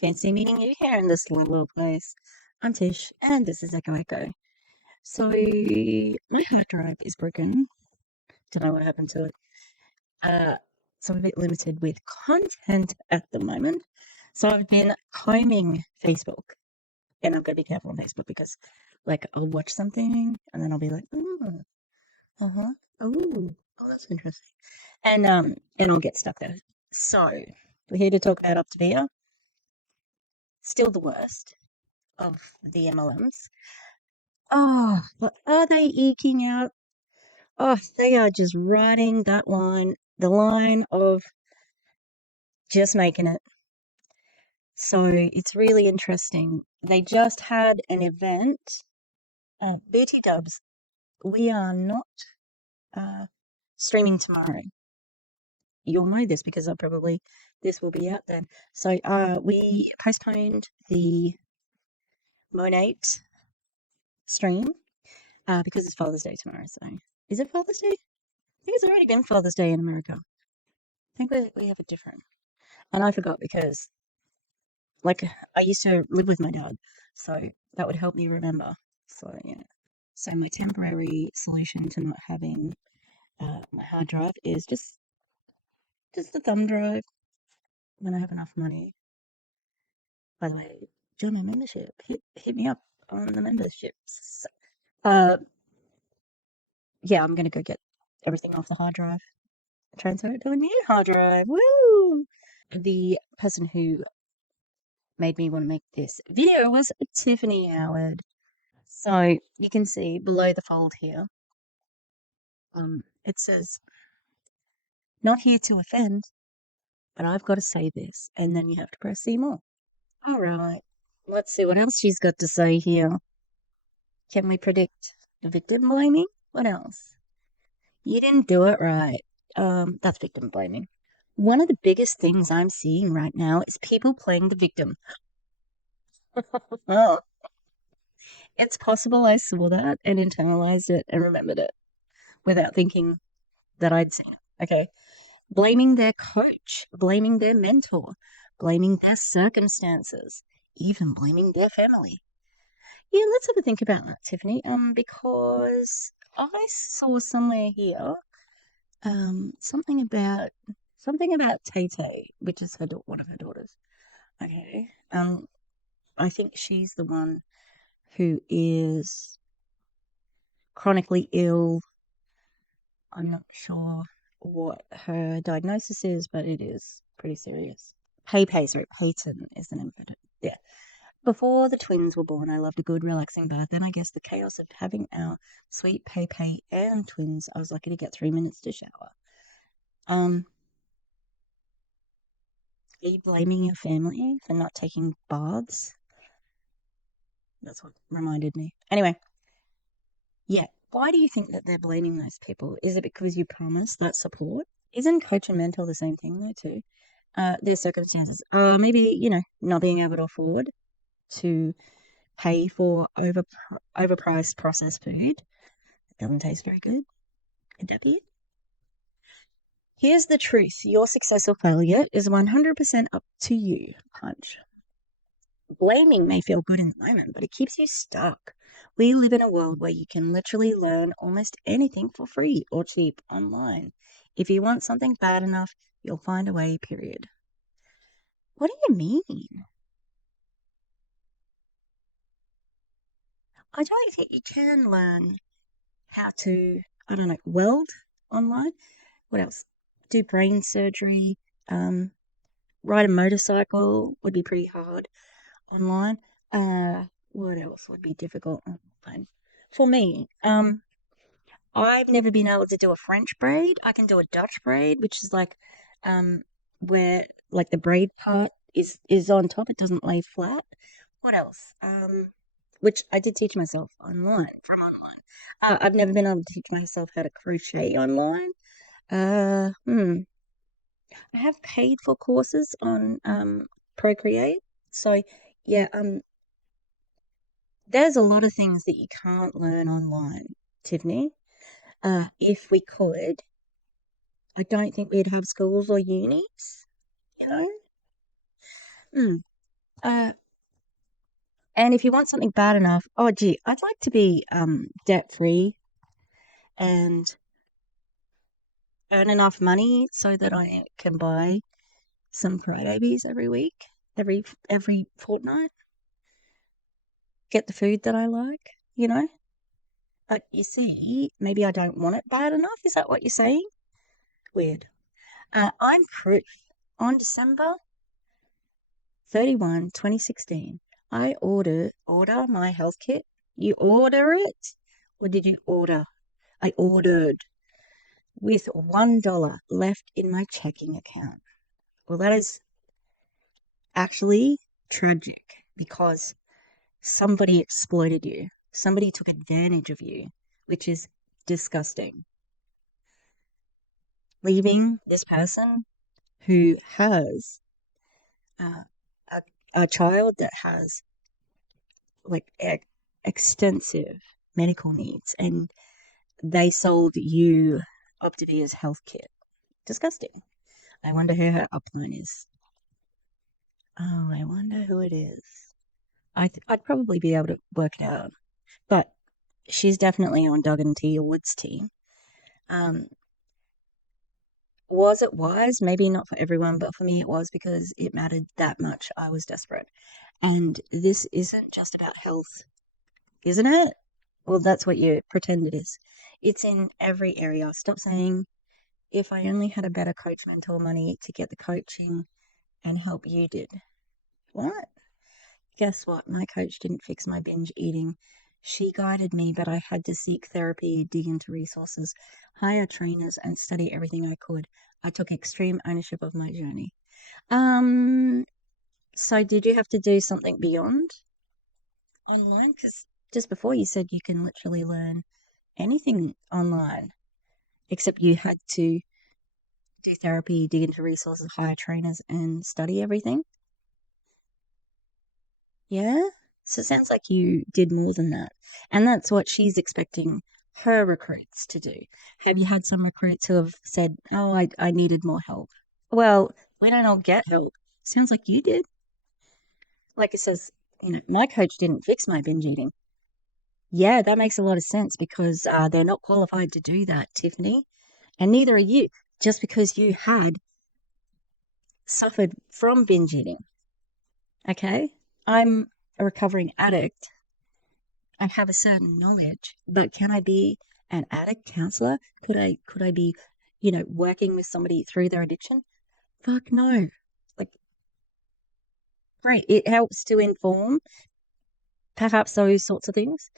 Fancy meeting you here in this little place. I'm Tish, and this is Echo Echo. So, my hard drive is broken. Don't know what happened to it. Uh, so I'm a bit limited with content at the moment. So I've been combing Facebook, and I've got to be careful on Facebook because, like, I'll watch something and then I'll be like, oh, uh-huh, oh, that's interesting, and I'll get stuck there. So we're here to talk about Optavia. Still the worst of the MLMs. Oh, but are they eking out? Oh, they are just riding that line, the line of just making it. So it's really interesting. They just had an event. BT Dubs, we are not uh, streaming tomorrow. You'll know this because this will be out then. So we postponed the Monate stream because it's Father's Day tomorrow. So is it Father's Day? I think it's already been Father's Day in America. I think we have a different. And I forgot because, like, I used to live with my dad, so that would help me remember. So, yeah. So, my temporary solution to not having my hard drive is just the thumb drive when I have enough money. By the way, join my membership. Hit me up on the memberships. Yeah, I'm going to go get everything off the hard drive. Transfer it to a new hard drive. Woo! The person who made me want to make this video was Tiffany Howard. So you can see below the fold here, it says, not here to offend, but I've got to say this. And then you have to press see more. All right. Let's see what else she's got to say here. Can we predict the victim blaming? What else? You didn't do it right. That's victim blaming. One of the biggest things I'm seeing right now is people playing the victim. Oh, it's possible I saw that and internalized it and remembered it without thinking that I'd seen it. Okay. Blaming their coach, blaming their mentor, blaming their circumstances, even blaming their family. Yeah, let's have a think about that, Tiffany. Because I saw somewhere here, something about Tay Tay, which is one of her daughters. Okay. I think she's the one who is chronically ill. I'm not sure what her diagnosis is, but it is pretty serious. Peyton is the name of it. Yeah. Before the twins were born, I loved a good, relaxing bath. Then I guess the chaos of having our sweet Pei and twins, I was lucky to get 3 minutes to shower. Are you blaming your family for not taking baths? That's what reminded me. Anyway, yeah. Why do you think that they're blaming those people? Is it because you promised that support? Isn't coach and mentor the same thing though too? Their circumstances. Maybe, not being able to afford to pay for overpriced processed food. It doesn't taste very good. Could that be it? Here's the truth. Your success or failure is 100% up to you. Punch. Blaming may feel good in the moment, but it keeps you stuck. We live in a world where you can literally learn almost anything for free or cheap online. If you want something bad enough, you'll find a way, period. What do you mean? I don't think you can learn how to, I don't know, weld online. What else? Do brain surgery. Ride a motorcycle would be pretty hard online. What else would be difficult? Fine. For me, I've never been able to do a French braid. I can do a Dutch braid, which is like, where like the braid part is on top. It doesn't lay flat. What else? Which I did teach myself from online. I've never been able to teach myself how to crochet online. I have paid for courses on Procreate. So yeah, there's a lot of things that you can't learn online, Tiffany. If we could, I don't think we'd have schools or unis, you know? Mm. And if you want something bad enough, oh gee, I'd like to be debt free and earn enough money so that I can buy some crybabies every week, every fortnight, get the food that I like, you know? But you see, maybe I don't want it bad enough. Is that what you're saying? Weird. I'm proof. On December 31, 2016, I order my health kit. You order it? Or did you order? I ordered with $1 left in my checking account. Well, that is actually tragic because somebody exploited you. Somebody took advantage of you, which is disgusting. Leaving this person who has uh, a child that has like extensive medical needs and they sold you Optavia's health kit. Disgusting. I wonder who her upline is. Oh, I wonder who it is. I'd probably be able to work it out, but she's definitely on Duggan T. Wood's team. Was it wise? Maybe not for everyone, but for me it was because it mattered that much. I was desperate. And this isn't just about health, isn't it? Well, that's what you pretend it is. It's in every area. Stop saying, if I only had a better coach mentor money to get the coaching and help you did. What? Guess what? My coach didn't fix my binge eating. She guided me, but I had to seek therapy, dig into resources, hire trainers, and study everything I could. I took extreme ownership of my journey. So did you have to do something beyond online? Because just before you said you can literally learn anything online, except you had to do therapy, dig into resources, hire trainers, and study everything. Yeah? So it sounds like you did more than that. And that's what she's expecting her recruits to do. Have you had some recruits who have said, oh, I needed more help? Well, we don't all get help. Sounds like you did. Like it says, my coach didn't fix my binge eating. Yeah, that makes a lot of sense because they're not qualified to do that, Tiffany. And neither are you, just because you had suffered from binge eating. Okay? I'm a recovering addict. I have a certain knowledge, but can I be an addict counselor? Could I be, working with somebody through their addiction? Fuck no. Like, great. It helps to inform perhaps those sorts of things,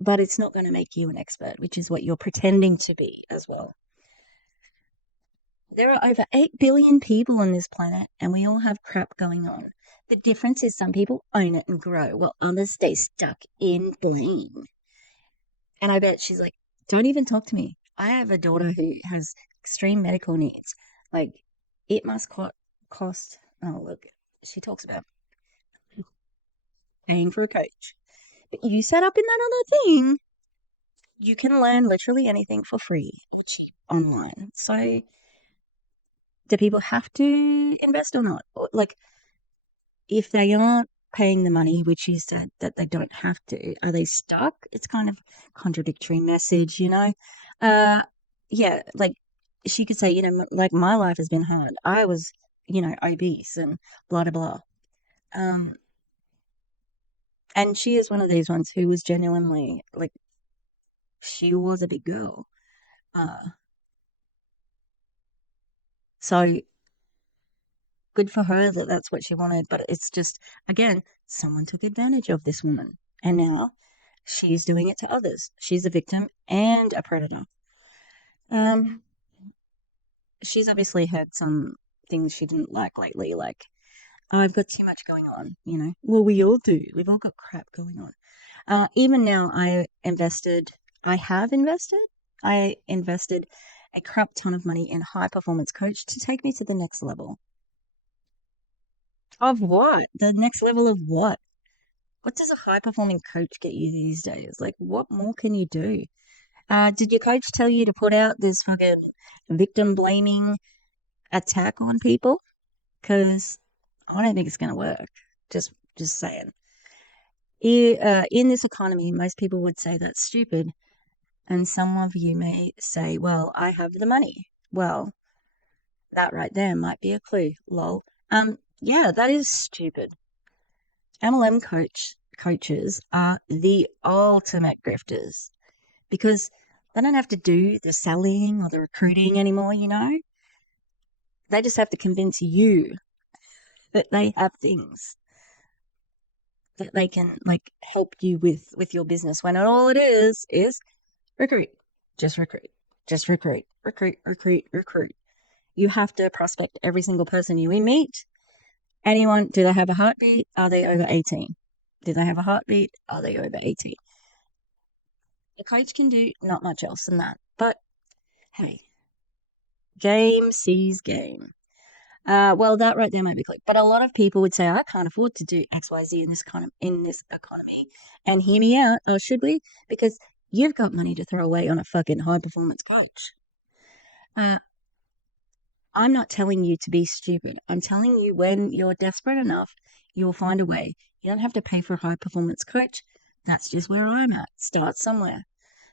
but it's not going to make you an expert, which is what you're pretending to be as well. There are over 8 billion people on this planet, and we all have crap going on. The difference is some people own it and grow, while others stay stuck in blame. And I bet she's like, don't even talk to me. I have a daughter who has extreme medical needs. Like, it must cost. Oh, look, she talks about paying for a coach. But you set up in that other thing, you can learn literally anything for free, cheap online. So, do people have to invest or not? Like, if they aren't paying the money, which you said that they don't have to, are they stuck? It's kind of contradictory message, Yeah, like she could say, like my life has been hard. I was, obese and blah, blah, blah. And she is one of these ones who was genuinely like, she was a big girl. So good for her that that's what she wanted. But it's just, again, someone took advantage of this woman. And now she's doing it to others. She's a victim and a predator. She's obviously had some things she didn't like lately, like, oh, I've got too much going on. Well, we all do. We've all got crap going on. Even now, I invested a crap ton of money in high performance coach to take me to the next level. Of what? The next level of what? What does a high performing coach get you these days? Like, what more can you do? Did your coach tell you to put out this fucking victim blaming attack on people? Because I don't think it's going to work. Just saying. In this economy, most people would say that's stupid. And some of you may say, well, I have the money. Well, that right there might be a clue. Lol. Yeah, that is stupid. MLM coaches are the ultimate grifters because they don't have to do the selling or the recruiting anymore, you know? They just have to convince you that they have things that they can like help you with your business when all it is recruit. Just recruit. Just recruit. Recruit, recruit, recruit. You have to prospect every single person you meet. Anyone, do they have a heartbeat? Are they over 18? Do they have a heartbeat? Are they over 18? The coach can do not much else than that. But hey, game sees game. Well, that right there might be click. But a lot of people would say, I can't afford to do XYZ in this economy. And hear me out, or should we? Because you've got money to throw away on a fucking high performance coach. I'm not telling you to be stupid. I'm telling you when you're desperate enough, you'll find a way. You don't have to pay for a high performance coach. That's just where I'm at. Start somewhere.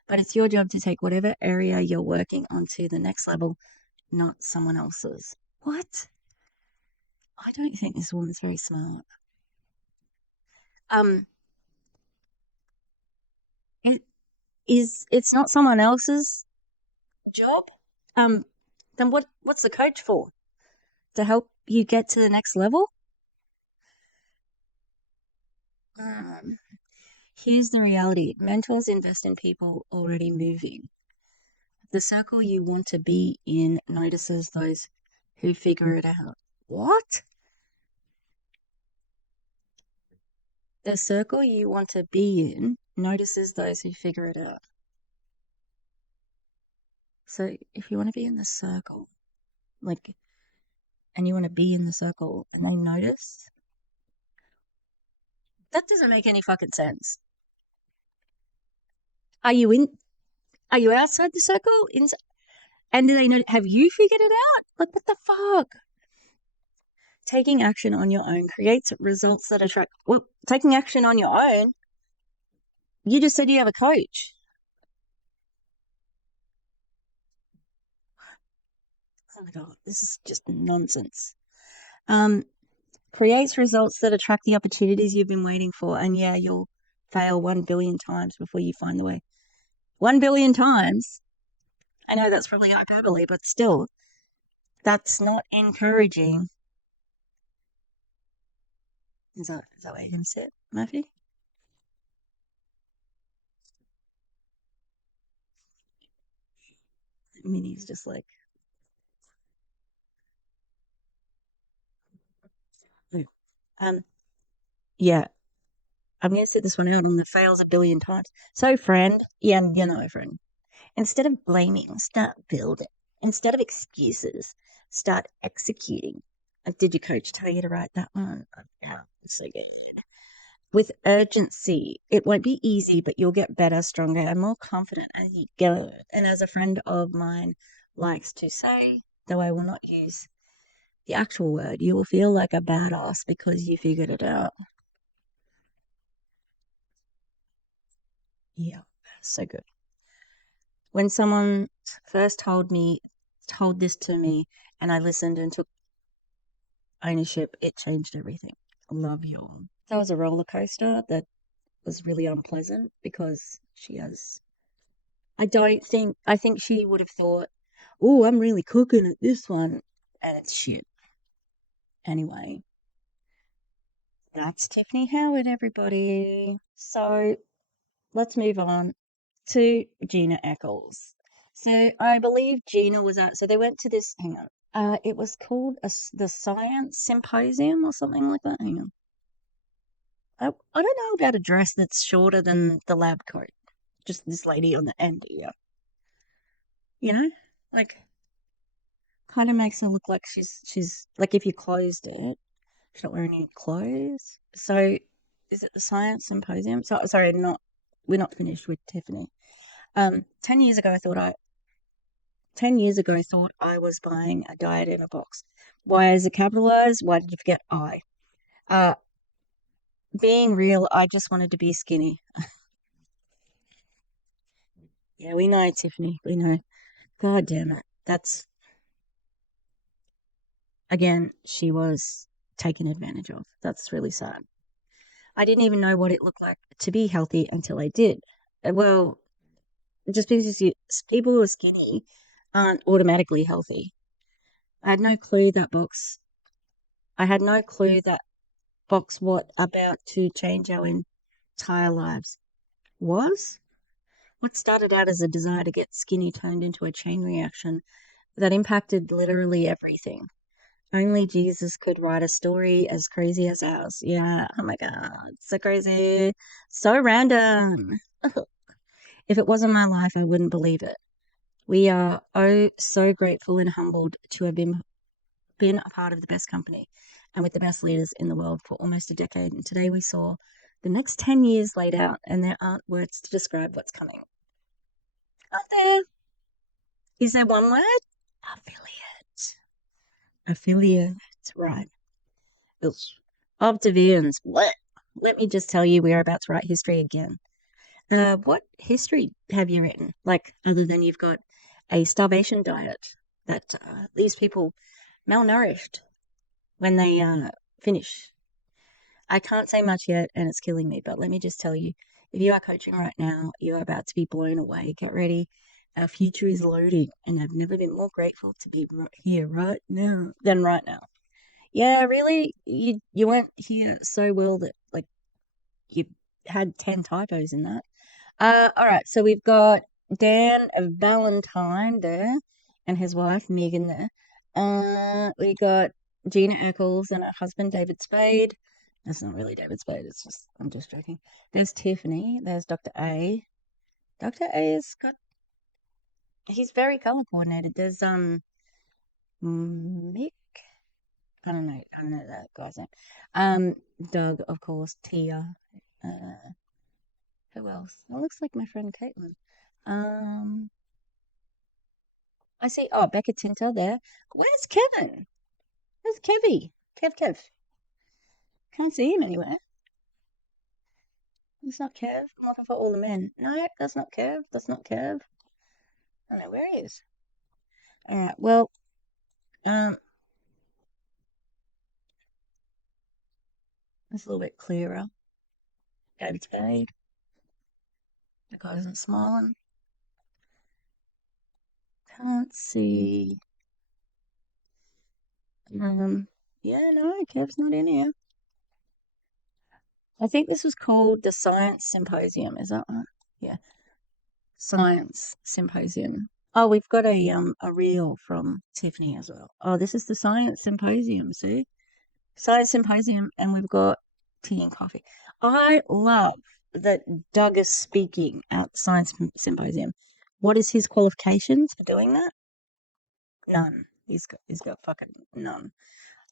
But it's your job to take whatever area you're working on to the next level, not someone else's. What? I don't think this woman's very smart. Um, it it's not someone else's job. Um, then what's the coach for? To help you get to the next level? Um, Here's the reality. Mentors invest in people already moving. The circle you want to be in notices those who figure it out. What? The circle you want to be in notices those who figure it out. So if you want to be in the circle, like, and you want to be in the circle and they notice, that doesn't make any fucking sense. Are you in? Are you outside the circle? And do they know? Have you figured it out? Like, what the fuck? Taking action on your own creates results that attract. Well, taking action on your own. You just said you have a coach. Oh my god, this is just nonsense. Um, Creates results that attract the opportunities you've been waiting for, and yeah, you'll fail 1 billion times before you find the way. 1 billion times. I know that's probably hyperbole, but still, that's not encouraging. Is that where you're going to sit, Murphy? Minnie's just like, oh. Yeah, I'm going to sit this one out on the fails 1 billion times. So, friend, yeah, friend, instead of blaming, start building. Instead of excuses, start executing. Did your coach tell you to write that one? Yeah, so good. With urgency. It won't be easy, but you'll get better, stronger, and more confident as you go. And as a friend of mine likes to say, though I will not use the actual word, you will feel like a badass because you figured it out. Yeah, so good. When someone first told this to me, and I listened and took ownership, it changed everything. Love you. That was a roller coaster that was really unpleasant because she has. I think she would have thought, oh, I'm really cooking at this one, and it's shit. Anyway, that's Tiffany Howard, everybody. So let's move on to Gina Eccles. So I believe Gina was at, so they went to this, hang on, it was called the Science Symposium or something like that. Hang on. I don't know about a dress that's shorter than the lab coat. Just this lady on the end here. You know? Like, kind of makes her look like she's like if you closed it, she's not wearing any clothes. So is it the Science Symposium? So sorry, we're not finished with Tiffany. 10 years ago I thought I was buying a diet in a box. Why is it capitalized? Why did you forget I? being real, I just wanted to be skinny. Yeah, we know, Tiffany. We know. God damn it. Again, she was taken advantage of. That's really sad. I didn't even know what it looked like to be healthy until I did. Well, just because people who are skinny aren't automatically healthy. I had no clue that box. I had no clue that box what about to change our entire lives was. What started out as a desire to get skinny turned into a chain reaction that impacted literally everything. Only Jesus could write a story as crazy as ours. Yeah, oh my God, so crazy, so random. If it wasn't my life, I wouldn't believe it. We are oh so grateful and humbled to have been a part of the best company and with the best leaders in the world for almost a decade. And today we saw the next 10 years laid out, and there aren't words to describe what's coming. Aren't there? Is there one word? Affiliate. Affiliate, right. Optavians. What? Let me just tell you, we are about to write history again. What history have you written? Like, other than you've got a starvation diet that leaves people malnourished when they finish. I can't say much yet, and it's killing me, but let me just tell you, if you are coaching right now, you're about to be blown away. Get ready. Our future is loading, and I've never been more grateful to be here right now than right now. Yeah, really, you went here so well that, like, you had 10 typos in that. All right, so we've got Dan Valentine there and his wife Megan there. We got Gina Eccles and her husband David Spade. That's not really David Spade, I'm just joking. There's Tiffany, there's Dr. A. Dr. A he's very color coordinated. There's Mick, I don't know that guy's name. Doug, of course, Tia, who else? It looks like my friend Caitlin. I see. Oh, Becca Tinter there. Where's Kevin? Where's Kevy? Kev. Can't see him anywhere. It's not Kev. I'm looking for all the men. No, that's not Kev. That's not Kev. I don't know where he is. All right. Well, it's a little bit clearer. David Spade. The guy isn't smiling. Can't see. Yeah, no, Kev's not in here. I think this was called the Science Symposium. Is that right? Yeah. Science Symposium. Oh, we've got a reel from Tiffany as well. Oh, this is the Science Symposium, see? Science Symposium, and we've got tea and coffee. I love that Doug is speaking at Science Symposium. What is his qualifications for doing that? None. He's got fucking none.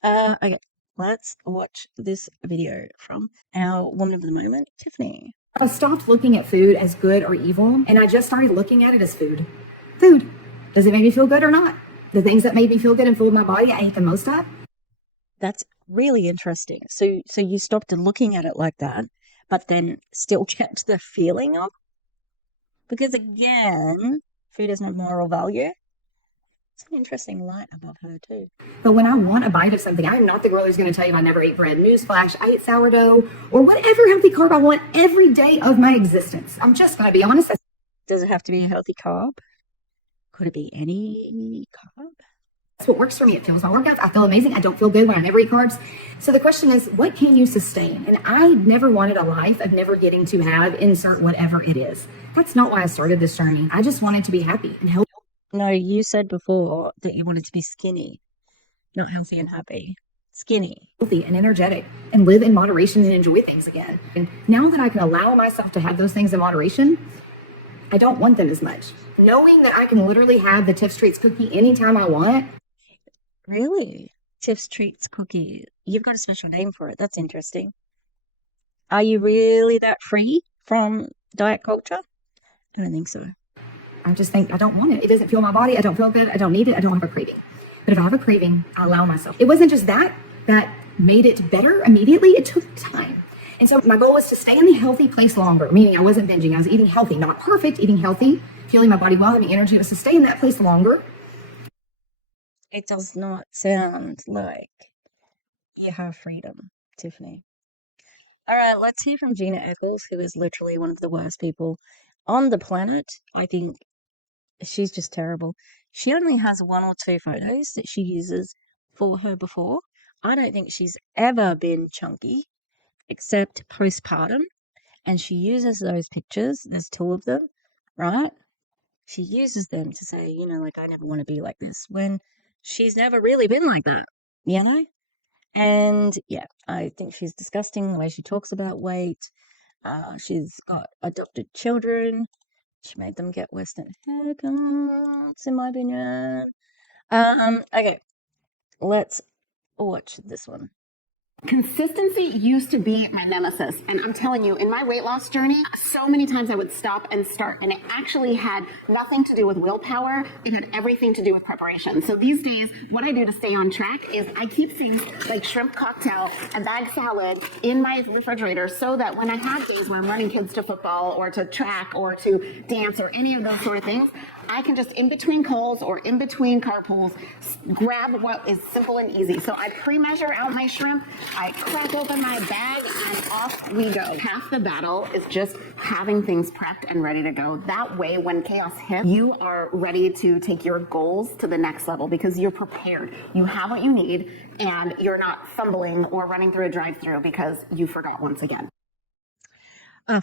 Okay, let's watch this video from our woman of the moment, Tiffany. I stopped looking at food as good or evil, and I just started looking at it as food. Food. Does it make me feel good or not? The things that made me feel good and filled my body, I ate the most of. That's really interesting. So you stopped looking at it like that, but then still kept the feeling of? Because again, food doesn't have moral value. It's an interesting light above her too. But when I want a bite of something, I'm not the girl who's going to tell you I never ate bread. Newsflash, I ate sourdough or whatever healthy carb I want every day of my existence. I'm just going to be honest. Does it have to be a healthy carb? Could it be any carb? That's what works for me. It fuels my workouts. I feel amazing. I don't feel good when I never eat carbs. So the question is, what can you sustain? And I never wanted a life of never getting to have insert whatever it is. That's not why I started this journey. I just wanted to be happy and healthy. No, you said before that you wanted to be skinny, not healthy and happy. Skinny. Healthy and energetic and live in moderation and enjoy things again. And now that I can allow myself to have those things in moderation, I don't want them as much. Knowing that I can literally have the Tiff's Treats cookie anytime I want. Really? Tiff's Treats cookie. You've got a special name for it. That's interesting. Are you really that free from diet culture? I don't think so. I just think I don't want it. It doesn't fuel my body. I don't feel good. I don't need it. I don't have a craving. But if I have a craving, I allow myself. It wasn't just that made it better immediately. It took time. And so my goal was to stay in the healthy place longer, meaning I wasn't binging. I was eating healthy, not perfect, eating healthy, fueling my body well, having energy. It was to stay in that place longer. It does not sound like you have freedom, Tiffany. All right, let's hear from Gina Eccles, who is literally one of the worst people on the planet. I think she's just terrible. She only has one or two photos that she uses for her before. I don't think she's ever been chunky except postpartum, and she uses those pictures. There's two of them, right? She uses them to say, like, I never want to be like this, when she's never really been like that, you know? And yeah, I think she's disgusting the way she talks about weight. She's got adopted children. She made them get Western haircuts, in my opinion. Okay, let's watch this one. Consistency used to be my nemesis. And I'm telling you, in my weight loss journey, so many times I would stop and start, and it actually had nothing to do with willpower. It had everything to do with preparation. So these days, what I do to stay on track is I keep things like shrimp cocktail and bag salad in my refrigerator so that when I have days where I'm running kids to football or to track or to dance or any of those sort of things, I can just in between calls or in between carpools grab what is simple and easy. So I pre-measure out my shrimp, I crack open my bag, and off we go. Half the battle is just having things prepped and ready to go. That way, when chaos hits, you are ready to take your goals to the next level because you're prepared. You have what you need, and you're not fumbling or running through a drive-through because you forgot once again.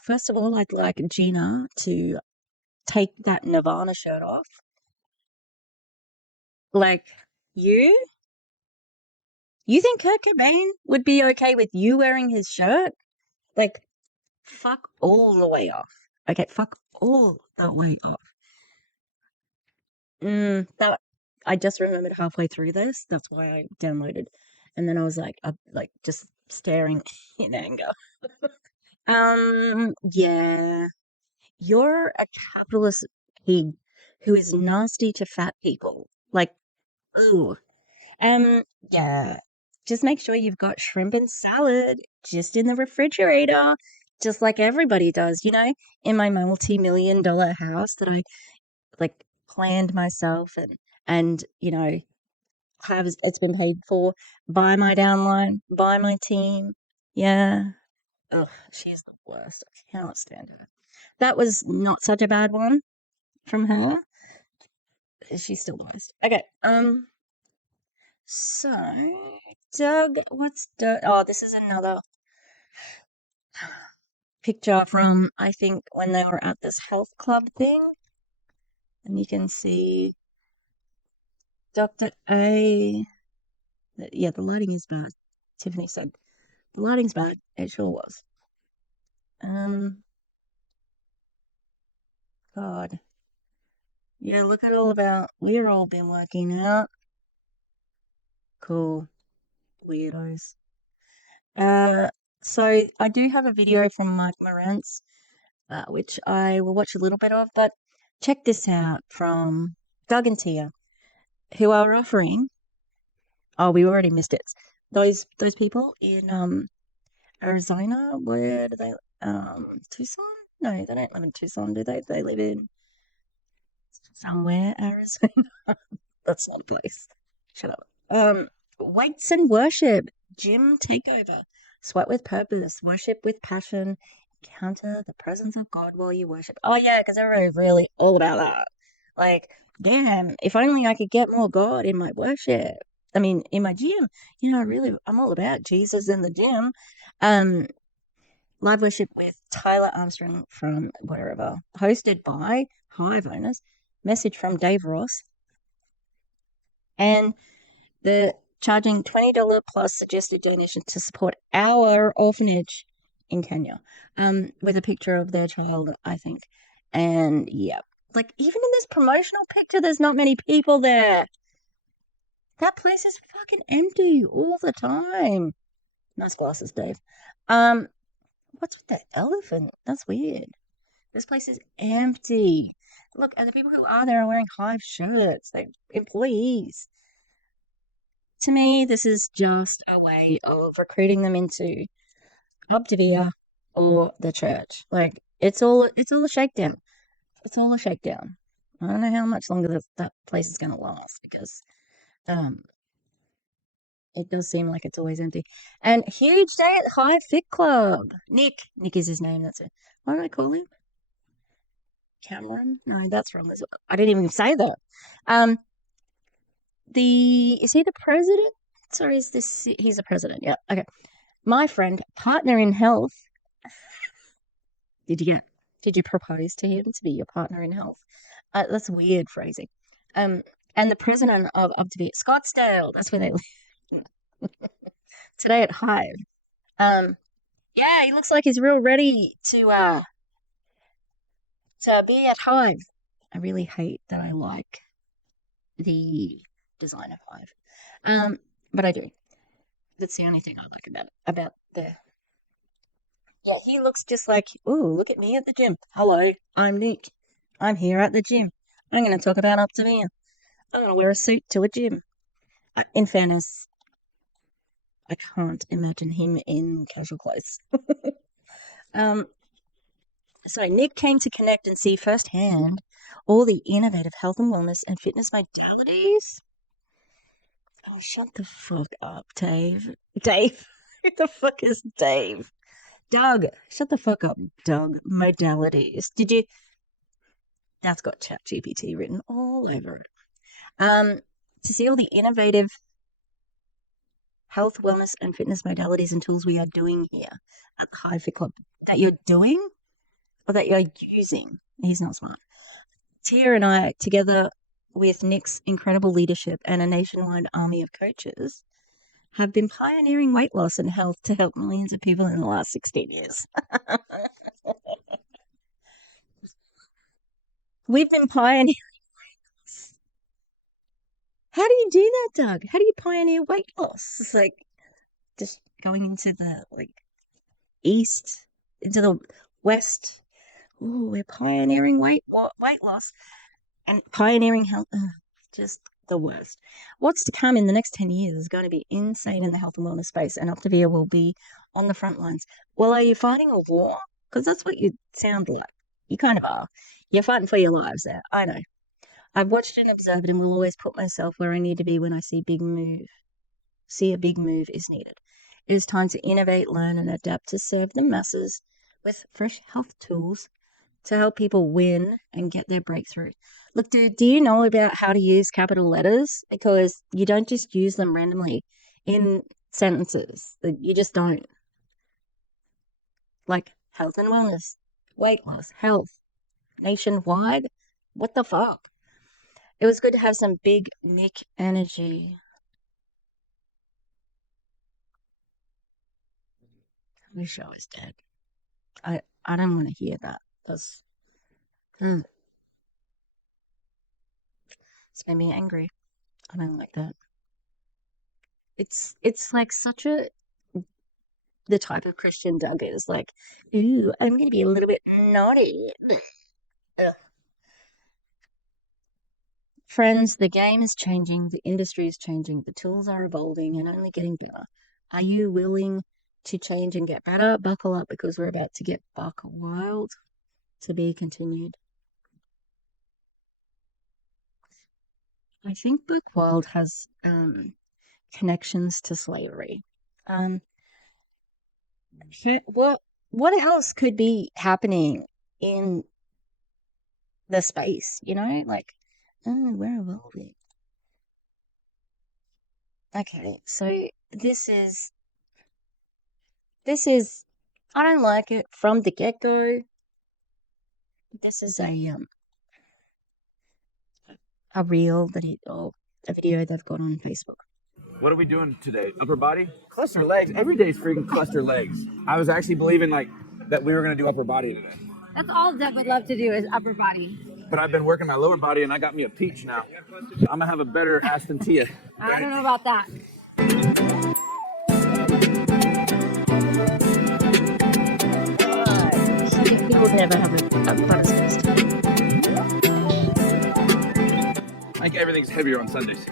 First of all, I'd like Gina to take that Nirvana shirt off. Like, you think Kurt Cobain would be okay with you wearing his shirt? Like, fuck all the way off. Okay, fuck all the way off. That I just remembered halfway through this. That's why I downloaded, and then I was like, just staring in anger. Yeah, you're a capitalist pig who is nasty to fat people. Like, ooh. Yeah. Just make sure you've got shrimp and salad just in the refrigerator, just like everybody does, in my multi-million-dollar house that I like planned myself and have it's been paid for by my downline, by my team. Yeah. Ugh, she's the worst. I cannot stand her. That was not such a bad one from her. She's still the worst. Okay. So, Doug, what's Doug? Oh, this is another picture from, I think, when they were at this health club thing. And you can see Dr. A. Yeah, the lighting is bad. Tiffany said, the lighting's bad. It sure was. God. Yeah, look at all about, we've all been working out. Cool. Weirdos. So I do have a video from Mike Morentz, which I will watch a little bit of, but check this out from Doug and Tia, who are offering, oh, we already missed it. Those people in Arizona, where do they Tucson? No, they don't live in Tucson, do they? They live in somewhere, Arizona. That's not a place. Shut up. Weights and worship, gym takeover, sweat with purpose, worship with passion, encounter the presence of God while you worship. Oh yeah, because everybody's really all about that. Like, damn, if only I could get more God in my worship. I mean, in my gym, I'm all about Jesus in the gym. Live worship with Tyler Armstrong from wherever, hosted by Hive owners. Message from Dave Ross, and the charging $20 plus suggested donation to support our orphanage in Kenya, with a picture of their child, I think. And yeah, like even in this promotional picture, there's not many people there. That place is fucking empty all the time. Nice glasses, Dave. What's with the elephant? That's weird. This place is empty. Look, and the people who are there are wearing Hive shirts. They're employees. To me, this is just a way of recruiting them into Optavia or the church. Like it's all a shakedown. It's all a shakedown. I don't know how much longer that place is going to last because it does seem like it's always empty. And huge day at High Fit Club. Nick is his name. That's it. What do I call him? Cameron? No, that's wrong. I didn't even say that. Is he the president? Sorry, he's the president? Yeah. Okay. My friend, partner in health. Did you propose to him to be your partner in health? That's weird phrasing. And the president of Optavia Scottsdale. That's where they live. Today at Hive. Yeah, he looks like he's real ready to be at Hive. I really hate that I like the design of Hive. But I do. That's the only thing I like about the. Yeah, he looks just like, ooh, look at me at the gym. Hello, I'm Nick. I'm here at the gym. I'm going to talk about Optavia. I'm going to wear a suit to a gym. In fairness, I can't imagine him in casual clothes. So Nick came to connect and see firsthand all the innovative health and wellness and fitness modalities. Oh, shut the fuck up, Dave. Dave? Who the fuck is Dave? Doug. Shut the fuck up, Doug. Modalities. That's got ChatGPT written all over it. To see all the innovative health, wellness, and fitness modalities and tools we are doing here at the High Fit Club. That you're doing or that you're using. He's not smart. Tia and I, together with Nick's incredible leadership and a nationwide army of coaches, have been pioneering weight loss and health to help millions of people in the last 16 years. We've been pioneering weight loss. How do you do that, Doug? How do you pioneer weight loss? It's like just going into the east, into the west. Ooh, we're pioneering weight loss and pioneering health. Just the worst. What's to come in the next 10 years is going to be insane in the health and wellness space, and Optavia will be on the front lines. Well, are you fighting a war? Because that's what you sound like. You kind of are. You're fighting for your lives there. I know. I've watched and observed and will always put myself where I need to be when I see a big move is needed. It is time to innovate, learn, and adapt to serve the masses with fresh health tools to help people win and get their breakthrough. Look, dude, do you know about how to use capital letters? Because you don't just use them randomly in sentences. You just don't. Like health and wellness, weight loss, health, nationwide. What the fuck? It was good to have some big Nick energy. I wish I was dead. I don't want to hear that. That's it's made me angry. I don't like that. It's like such the type of Christian Doug is like, ooh, I'm gonna be a little bit naughty. Ugh. Friends, the game is changing, the industry is changing, the tools are evolving and only getting better. Are you willing to change and get better? Buckle up because we're about to get buck wild. To be continued. I think Buck Wild has connections to slavery. What else could be happening in the space? Like, we're evolving. Okay, so this is I don't like it from the get-go. This is a reel a video they've got on Facebook. What are we doing today? Upper body? Cluster legs. Every day's freaking cluster legs. I was actually believing that we were going to do upper body today. That's all Doug would love to do is upper body. But I've been working my lower body and I got me a peach now. I'm going to have a better ass than Tia. I don't know about that. People never have a bonus fest. I think everything's heavier on Sundays.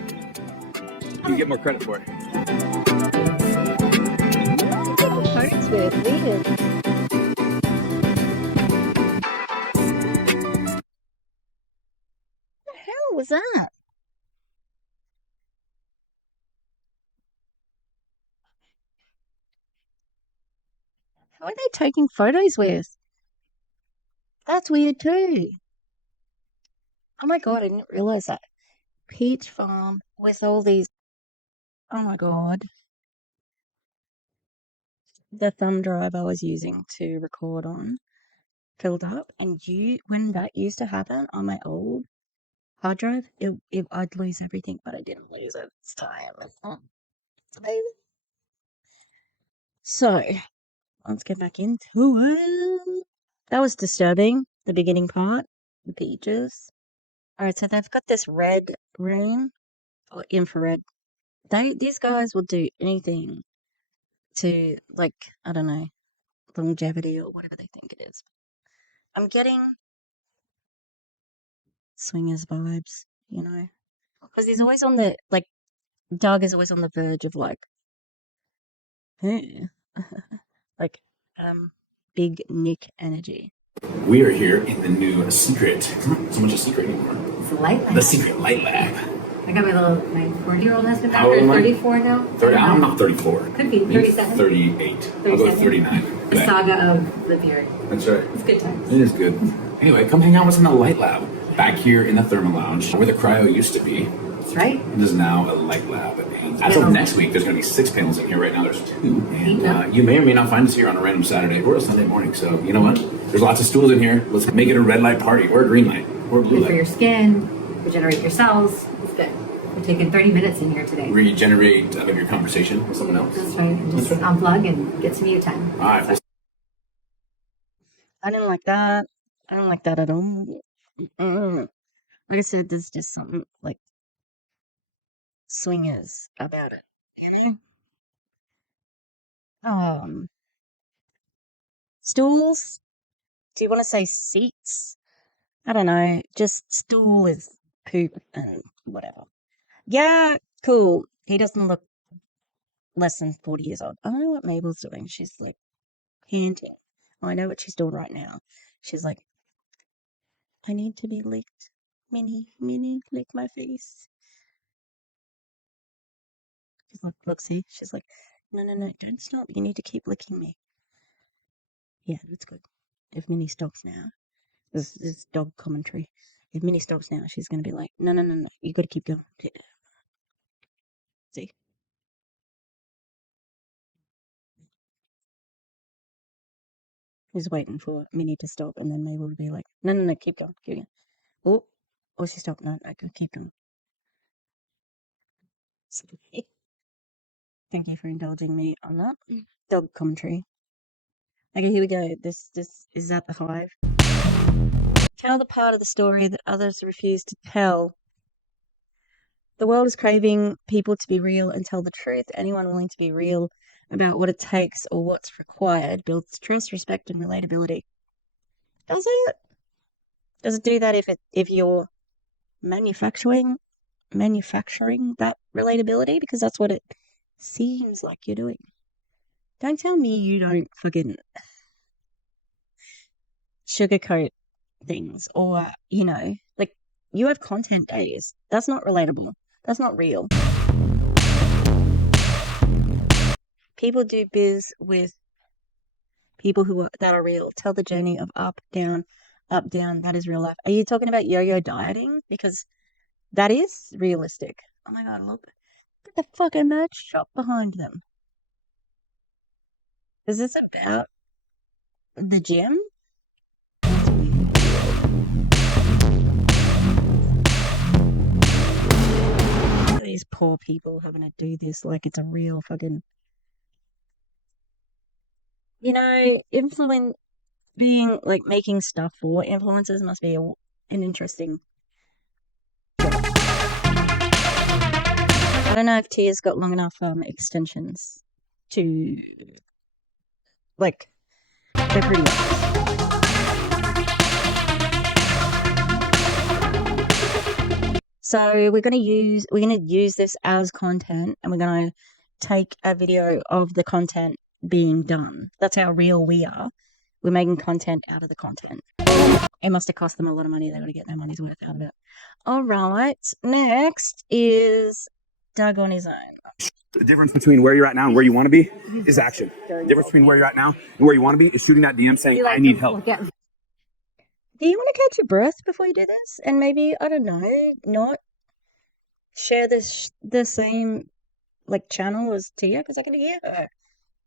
You get more credit for it. with. Weird. What the hell was that? Who are they taking photos with? That's weird too. Oh my god, I didn't realize that. Peach farm with all these. Oh my god. The thumb drive I was using to record on filled up, and when that used to happen on my old hard drive, I'd lose everything, but I didn't lose it this time. It's amazing. So, let's get back into it. That was disturbing, the beginning part, the peaches. Alright, so they've got this red room, or infrared. These guys will do anything to, like, I don't know, longevity or whatever they think it is. I'm getting swingers vibes, you know? Because he's always on the, like, Doug is always on the verge of, like, hey. like, big Nick energy. We are here in the new secret. It's not so much a secret anymore. It's a light lab. The secret light lab. I got my 40-year-old husband back How old there, am I? 34 now. I'm not 34. Could be Maybe 37. 38. I'll go with 39. The saga of the beard. That's right. It's good times. It is good. Anyway, come hang out with us in the light lab. Back here in the thermal lounge, where the cryo used to be. That's right. It is now a light lab. As of next week, there's going to be 6 panels in here. Right now, there's 2. And you may or may not find us here on a random Saturday or a Sunday morning. So, you know what? There's lots of stools in here. Let's make it a red light party or a green light or a blue Good for your light. skin, regenerate your cells. It's good. We're taking 30 minutes in here today. Regenerate your conversation with someone else. That's right. And just unplug and get some you time. All right. I didn't like that. I don't like that at all. Like I said, there's just something, like, swingers about it, you know? Stools? Do you want to say seats? I don't know. Just stool is poop and whatever. Yeah, cool. He doesn't look less than 40 years old. I don't know what Mabel's doing. She's like panting. Oh, I know what she's doing right now. She's like, I need to be licked. Minnie, lick my face. She's like, look, see? She's like, no, don't stop. You need to keep licking me. Yeah, that's good. If Minnie stops now, this is dog commentary. If Minnie stops now, she's going to be like, no, you got to keep going. Yeah. See? He's waiting for Minnie to stop, and then Mabel will be like, no, keep going. Oh, she stopped. No, keep going. Thank you for indulging me on that. Dog commentary. Okay, here we go. This is at the hive. Tell the part of the story that others refuse to tell. The world is craving people to be real and tell the truth. Anyone willing to be real about what it takes or what's required builds trust, respect, and relatability. Does it? Does it do that if you're manufacturing that relatability? Because that's what it seems like you're doing. Don't tell me you don't fucking sugarcoat things or, you know, like, you have content days. That's not relatable. That's not real. People do biz with people that are real. Tell the journey of up, down. That is real life. Are you talking about yo-yo dieting? Because that is realistic. Oh my god, look at the fucking merch shop behind them. Is this about the gym? These poor people having to do this like it's a real fucking, you know, being like making stuff for influencers must be an interesting job. I don't know if Tia's got long enough extensions to, like, they're pretty nice. So we're gonna use this as content, and we're gonna take a video of the content being done. That's how real we are. We're making content out of the content. It must have cost them a lot of money. They got to get their money's worth out of it. All right. Next is Doug on his own. The difference between where you're at now and where you want to be is action. The difference between where you're at now and where you want to be is shooting that DM saying, I need help. Do you want to catch your breath before you do this? And maybe, I don't know, not share the same like channel as Tia, because I can hear her.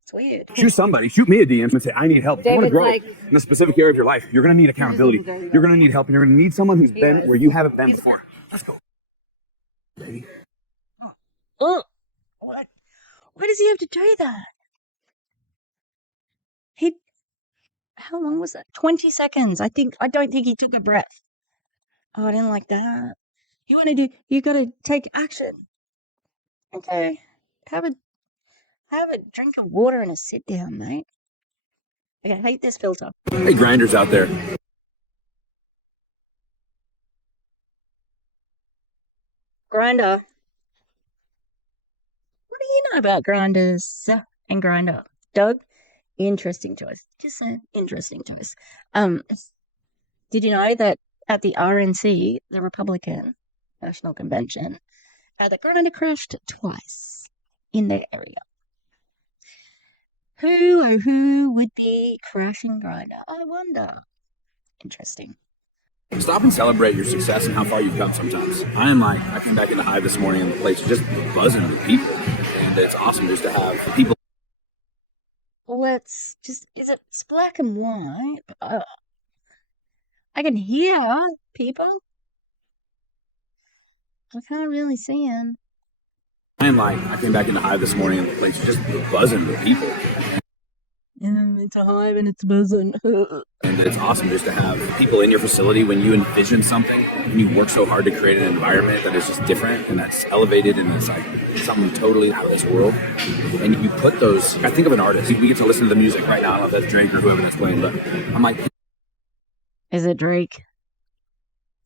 It's weird. Shoot somebody, shoot me a DM and say, I need help. If you want to grow in a specific area of your life, you're going to need accountability. You're going to need help, and you're going to need someone who's been where you haven't been before. Let's go. Baby. Oh, what? Why does he have to do that? How long was that? 20 seconds. I don't think he took a breath. Oh, I didn't like that. You gotta take action. Okay. Have a drink of water and a sit down, mate. Okay, I hate this filter. Hey, grinders out there. Grinder. What do you know about grinders and grinder? Doug? Interesting choice. Just an interesting choice. Did you know that at the RNC, the Republican National Convention, the grinder crashed twice in their area? Who would be crashing grinder? I wonder. Interesting. Stop and celebrate your success and how far you've come sometimes. I came back in the Hive this morning and the place is just buzzing with people. And it's awesome just to have people. Well, it's black and white. I can hear people. I can't really see them. I came back in the Hive this morning and the place is just buzzing with people. It's a hive and it's buzzing. And it's awesome just to have people in your facility when you envision something and you work so hard to create an environment that is just different and that's elevated and it's like something totally out of this world. And you put those, I think of an artist. We get to listen to the music right now. I don't know if that's Drake or whoever that's playing, but I'm like. Is it Drake?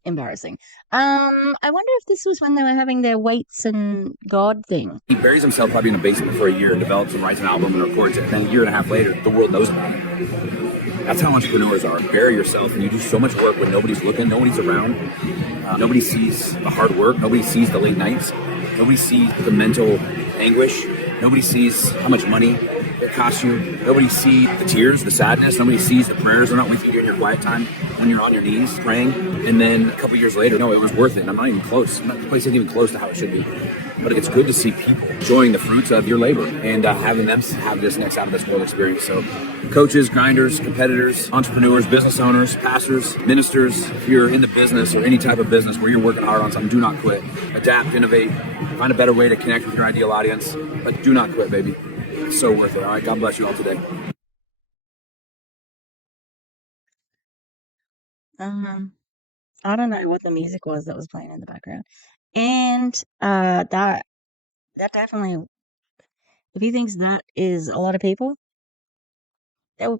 Embarrassing. I wonder if this was when they were having their weights and God thing. He buries himself probably in a basement for a year and develops and writes an album and records it. And then a year and a half later, the world knows about it. That's how entrepreneurs are. Bury yourself and you do so much work when nobody's looking, nobody's around. Nobody sees the hard work. Nobody sees the late nights. Nobody sees the mental anguish. Nobody sees how much money it costs you. Nobody sees the tears, the sadness. Nobody sees the prayers they're not with you during your quiet time when you're on your knees praying. And then a couple years later, no, it was worth it. And I'm not even close. The place isn't even close to how it should be. But it's good to see people enjoying the fruits of your labor and having them have this next out of this world experience. So coaches, grinders, competitors, entrepreneurs, business owners, pastors, ministers, if you're in the business or any type of business where you're working hard on something, do not quit. Adapt, innovate, find a better way to connect with your ideal audience. But do not quit, baby. It's so worth it. All right, God bless you all today. I don't know what the music was that was playing in the background. And that definitely, if he thinks that is a lot of people, there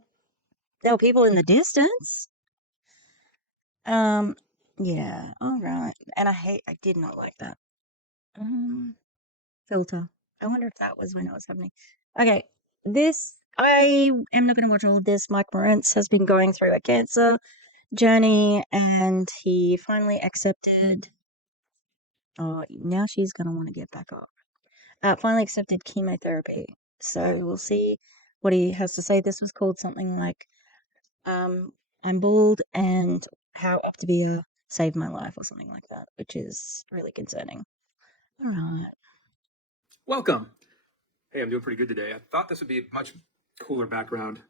were people in the distance. Yeah, all right. And I did not like that. Filter. I wonder if that was when it was happening. Okay, I am not going to watch all of this. Mike Morentz has been going through a cancer journey and he finally accepted. Oh, now she's going to want to get back up. Finally accepted chemotherapy. So we'll see what he has to say. This was called something like, I'm bald and how Optavia saved my life or something like that, which is really concerning. All right. Welcome. Hey, I'm doing pretty good today. I thought this would be a much cooler background.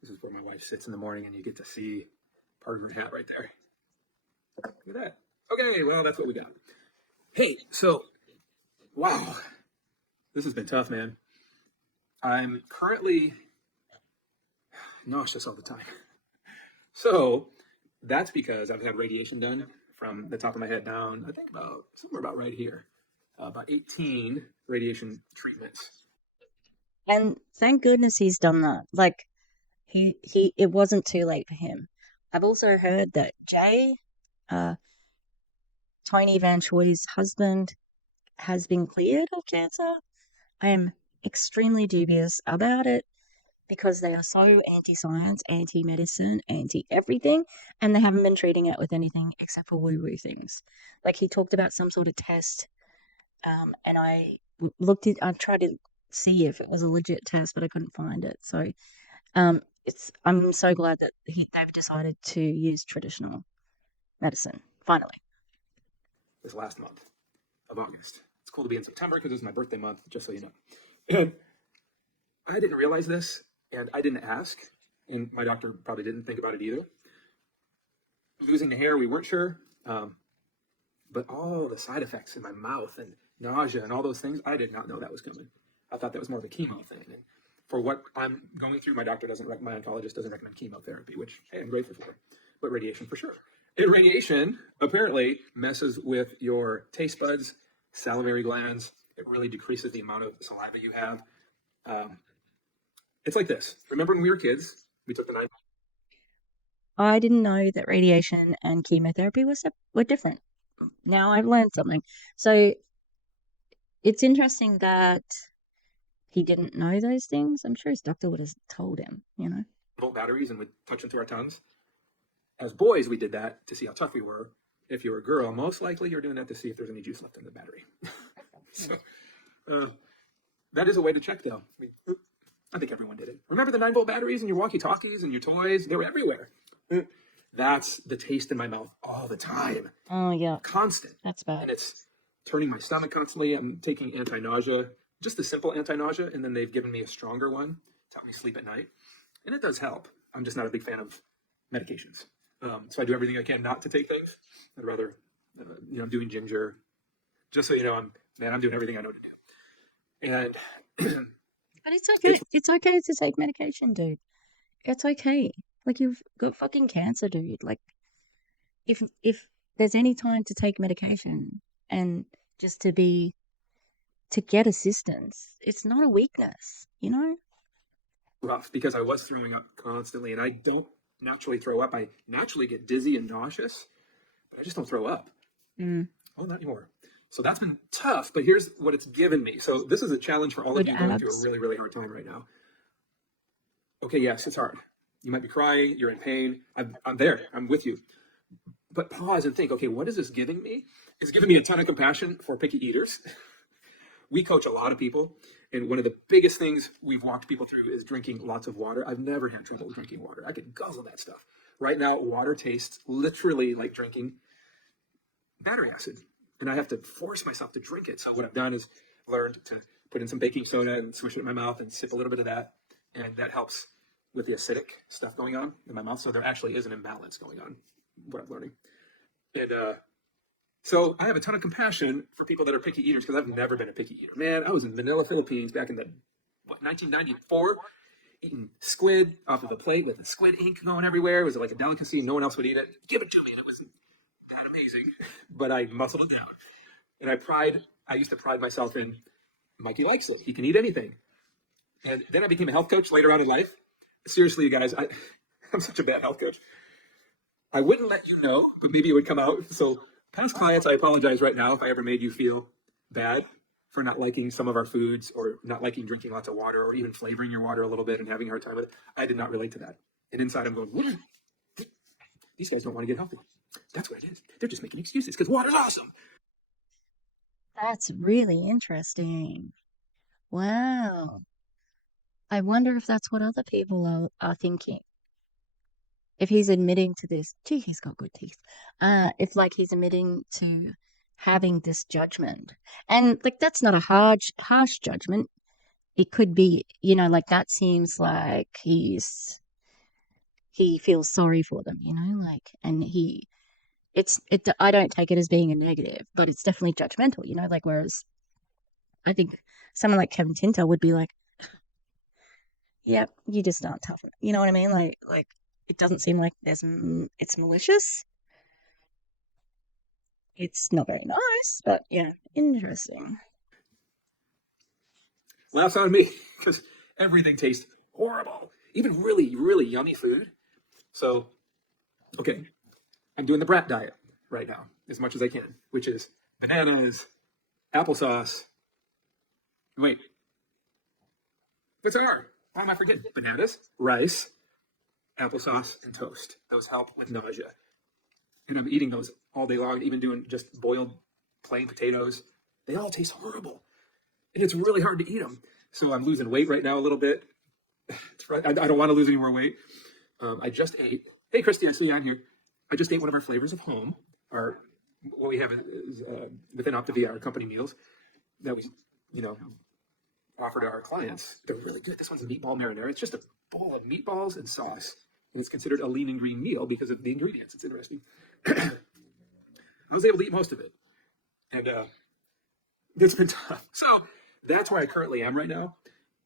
This is where my wife sits in the morning and you get to see part of her hat right there. Look at that. Okay, well, that's what we got. Hey, so, wow. This has been tough, man. I'm currently nauseous all the time. So, that's because I've had radiation done from the top of my head down, I think somewhere about right here. About 18 radiation treatments. And thank goodness he's done that. Like, it wasn't too late for him. I've also heard that Jay, Tony Van Choy's husband, has been cleared of cancer. I am extremely dubious about it. because they are so anti-science, anti-medicine, anti-everything, and they haven't been treating it with anything except for woo-woo things. Like he talked about some sort of test, and I I tried to see if it was a legit test, but I couldn't find it. So, I'm so glad that they've decided to use traditional medicine finally. This last month of August. It's cool to be in September because it's my birthday month, just so you know. And I didn't realize this, and I didn't ask, and my doctor probably didn't think about it either. Losing the hair, we weren't sure, but all the side effects in my mouth and nausea and all those things, I did not know that was coming. I thought that was more of a chemo thing. And for what I'm going through, my oncologist doesn't recommend chemotherapy, which, hey, I'm grateful for, but radiation for sure. And radiation apparently messes with your taste buds, salivary glands. It really decreases the amount of saliva you have. It's like this. Remember when we were kids, we took the 9. I didn't know that radiation and chemotherapy were different. Now I've learned something. So it's interesting that he didn't know those things. I'm sure his doctor would have told him, you know. Volt batteries and would touch them to our tongues. As boys, we did that to see how tough we were. If you were a girl, most likely you're doing that to see if there's any juice left in the battery. So that is a way to check, though. I think everyone did it. Remember the 9-volt batteries in your walkie-talkies and your toys? They were everywhere. That's the taste in my mouth all the time. Oh, yeah. Constant. That's bad. And it's turning my stomach constantly. I'm taking anti-nausea, just a simple anti-nausea, and then they've given me a stronger one to help me sleep at night. And it does help. I'm just not a big fan of medications. So I do everything I can not to take things. I'd rather, doing ginger. Just so you know, I'm doing everything I know to do. And but it's okay. It's okay to take medication, dude. It's okay. Like, you've got fucking cancer, dude. Like, if there's any time to take medication and just to get assistance, it's not a weakness, you know? Rough, because I was throwing up constantly, and I don't naturally throw up. I naturally get dizzy and nauseous, but I just don't throw up. Oh, not anymore. So that's been tough, but here's what it's given me. So this is a challenge for all of you going through a really, really hard time right now. Okay, yes, it's hard. You might be crying, you're in pain. I'm there, I'm with you. But pause and think, okay, what is this giving me? It's giving me a ton of compassion for picky eaters. We coach a lot of people, and one of the biggest things we've walked people through is drinking lots of water. I've never had trouble drinking water. I could guzzle that stuff. Right now, water tastes literally like drinking battery acid, and I have to force myself to drink it. So what I've done is learned to put in some baking soda and swish it in my mouth and sip a little bit of that, and that helps with the acidic stuff going on in my mouth. So there actually is an imbalance going on, what I'm learning. And so I have a ton of compassion for people that are picky eaters, because I've never been a picky eater. Man, I was in Manila, Philippines back in 1994, eating squid off of a plate with the squid ink going everywhere. It was like a delicacy. No one else would eat it. Give it to me. And it was that amazing. But I muscled it down. And I used to pride myself in, Mikey likes it. He can eat anything. And then I became a health coach later on in life. Seriously, you guys, I'm such a bad health coach. I wouldn't let you know, but maybe it would come out. So past clients, I apologize right now if I ever made you feel bad for not liking some of our foods, or not liking drinking lots of water, or even flavoring your water a little bit and having a hard time with it. I did not relate to that. And inside I'm going, what? These guys don't want to get healthy. That's what it is. They're just making excuses because water's awesome. That's really interesting. Wow. I wonder if that's what other people are thinking. If he's admitting to this, gee, he's got good teeth. If like he's admitting to having this judgment, and like that's not a harsh judgment. It could be, like that seems like he feels sorry for them, like, and I don't take it as being a negative, but it's definitely judgmental, like, whereas I think someone like Kevin Tinter would be like, yep, you just aren't tough. You know what I mean? Like it doesn't seem like it's malicious. It's not very nice, but yeah, interesting. Laughs on me, because everything tastes horrible. Even really, really yummy food. So, okay, I'm doing the brat diet right now, as much as I can, which is bananas, applesauce. Wait, what's R? Why am I forgetting? Bananas, rice, applesauce, and toast. Those help with nausea. And I'm eating those all day long, even doing just boiled plain potatoes. They all taste horrible. And it's really hard to eat them. So I'm losing weight right now a little bit. I don't want to lose any more weight. I just ate. Hey, Christy, I see you on here. I just ate one of our flavors of home. What we have is within Optavia, our company meals that we, offer to our clients. They're really good. This one's a meatball marinara. It's just a bowl of meatballs and sauce. And it's considered a lean and green meal because of the ingredients. It's interesting. I was able to eat most of it. And it's been tough. So that's where I currently am right now.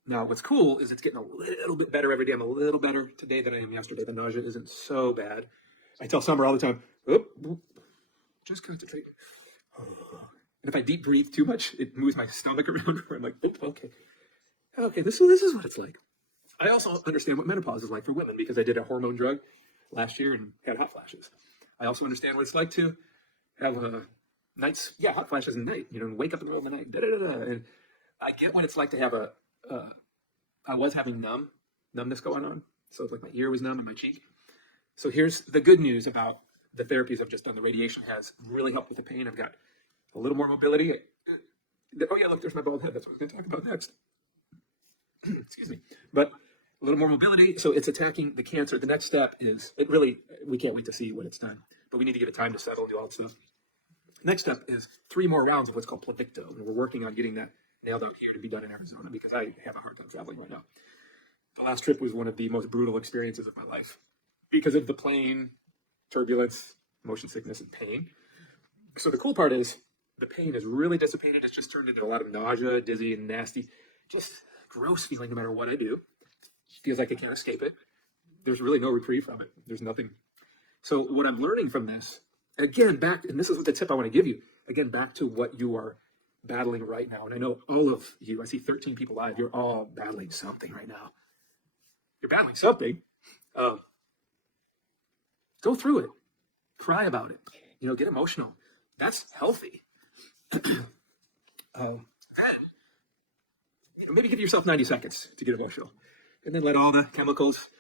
Now, what's cool is it's getting a little bit better every day. I'm a little better today than I am yesterday. The nausea isn't so bad. I tell Summer all the time, just concentrate. And if I deep breathe too much, it moves my stomach around. I'm like, okay, this is what it's like. I also understand what menopause is like for women because I did a hormone drug last year and had hot flashes. I also understand what it's like to have hot flashes at night, and wake up in the middle of the night, And I get what it's like to have I was having numbness going on. So it's like my ear was numb and my cheek. So here's the good news about the therapies I've just done. The radiation has really helped with the pain. I've got a little more mobility. Oh yeah, look, there's my bald head. That's what I was going to talk about next. Excuse me. But a little more mobility. So it's attacking the cancer. The next step is, we can't wait to see when it's done. But we need to give it time to settle and do all that stuff. Next step is 3 more rounds of what's called Pluvicto. And we're working on getting that nailed out here to be done in Arizona because I have a hard time traveling right now. The last trip was one of the most brutal experiences of my life because of the plane, turbulence, motion sickness, and pain. So the cool part is the pain is really dissipated. It's just turned into a lot of nausea, dizzy, and nasty, just gross feeling no matter what I do. Feels like I can't escape it. There's really no reprieve from it. There's nothing. So what I'm learning from this, again, and this is the tip I want to give you, again, back to what you are battling right now. And I know all of you, I see 13 people live, you're all battling something right now. You're battling something. Go through it. Cry about it. Get emotional. That's healthy. Then, maybe give yourself 90 seconds to get emotional. And then let all the chemicals,